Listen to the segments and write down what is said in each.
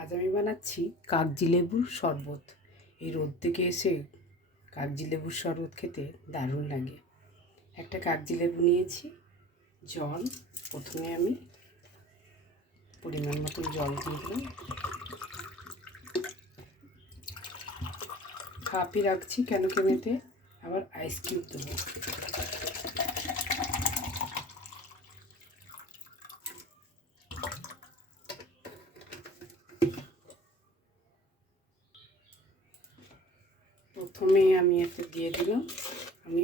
আজ আমি বানাচ্ছি কাগজি লেবুর শরবত। এই রোদ থেকে এসে কাগজি লেবুর শরবত খেতে দারুণ লাগে। একটা কাগজি লেবু নিয়েছি, জল, প্রথমে আমি পরিমাণ মতো জল দিয়ে দিলাম, হাফই রাখছি কেন কেমেতে, আবার আইস কিউব দেবো। প্রথমে আমি এতে দিয়ে দিলাম, আমি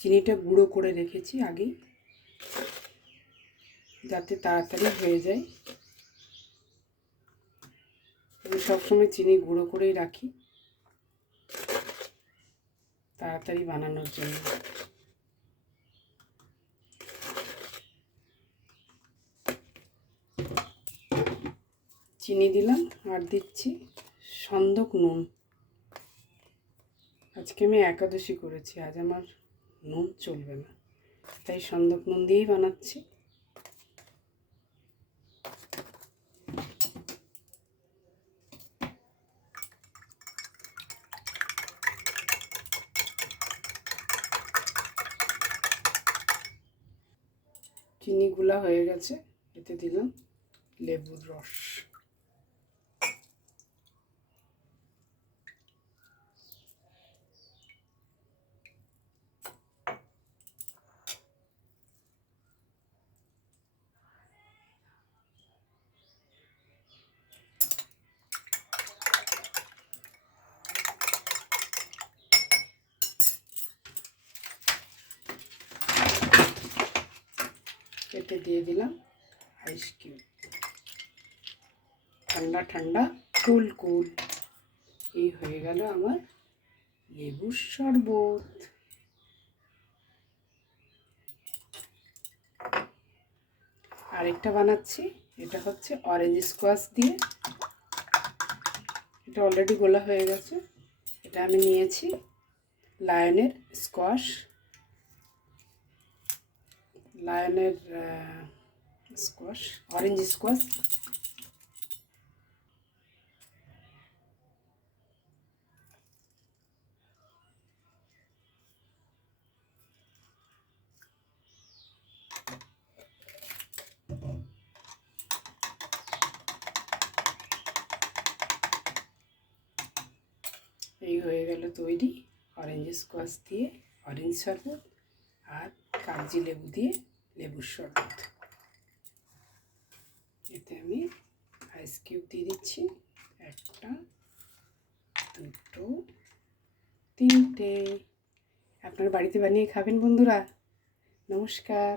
চিনিটা গুঁড়ো করে রেখেছি আগেই, যাতে তাড়াতাড়ি হয়ে যায়। আমি সবসময় চিনি গুঁড়ো করেই রাখি তাড়াতাড়ি বানানোর জন্য। চিনি দিলাম, আর দিচ্ছি সন্দক নুন। আজকে আমি একাদশী করেছি, আজ আমার নুন চলবে না, তাই সন্দক নুন দিয়েই বানাচ্ছি। চিনি গুলা হয়ে গেছে, এতে দিলাম লেবুর রস। এতে দিয়ে দিলাম আইস কিউব। ঠান্ডা ঠান্ডা কুল কুল, এই হয়ে গেল আমার লেবুর শরবত। আরেকটা বানাচ্ছি, এটা হচ্ছে অরেঞ্জ স্কোয়াশ দিয়ে। এটা অলরেডি গোলা হয়ে গেছে। এটা আমি নিয়েছি লায়নের স্কোয়াশ, লায়নের স্কোয়াশ, অরেঞ্জ স্কোয়াশ। এই হয়ে গেল তৈরি অরেঞ্জ স্কোয়াশ দিয়ে অরেঞ্জ শরবত, আর কাগজি লেবু দিয়ে লেবুর শরবত। এতে আমি আইস কিউব দিয়ে দিচ্ছি, একটা, দুটো, তিনটে। আপনার বাড়িতে বানিয়ে খাবেন বন্ধুরা। নমস্কার।